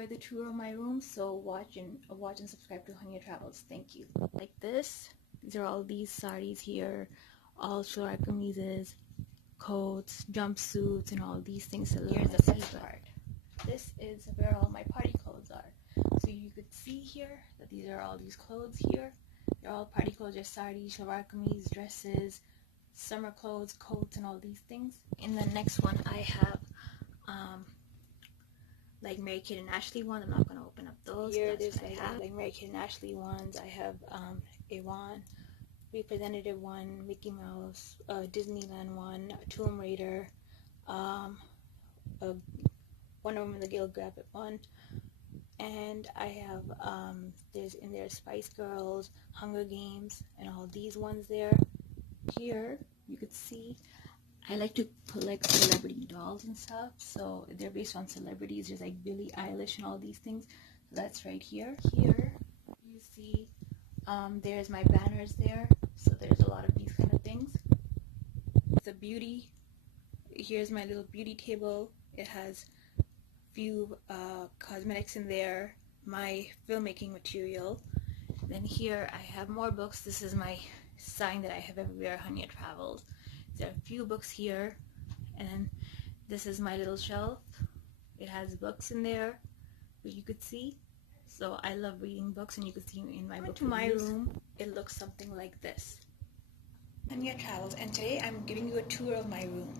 enjoyed the tour of my room, so watch and subscribe to Hunyah Travels. Thank you. Like this, these are all these saris here, all shalwar kameezes, coats, jumpsuits, and all these things. So here's the best part. This is where all my party clothes are. So you could see here that these are all these clothes here. They're all party clothes, just saris, shalwar kameez, dresses, summer clothes, coats, and all these things. In the next one, I have like Mary Kate and Ashley ones. I'm not gonna open up those. Here, there's like Mary Kate and Ashley ones. I have A1 representative one, Mickey Mouse, Disneyland one, Tomb Raider, Wonder Woman the Gil Rabbit one, and I have there's in there Spice Girls, Hunger Games, and all these ones there. Here you could see I like to collect celebrity dolls and stuff, so they're based on celebrities, just like Billie Eilish and all these things. So that's right here. Here you see there's my banners there, so there's a lot of these kind of things. The beauty, here's my little beauty table. It has few cosmetics in there, my filmmaking material. Then here I have more books. This is my sign that I have everywhere, Hunyah Travels. There are a few books here, and this is my little shelf. It has books in there, but you could see. So I love reading books, and you could see in my book. To my room, it looks something like this. Hunyah Travels, and today I'm giving you a tour of my room.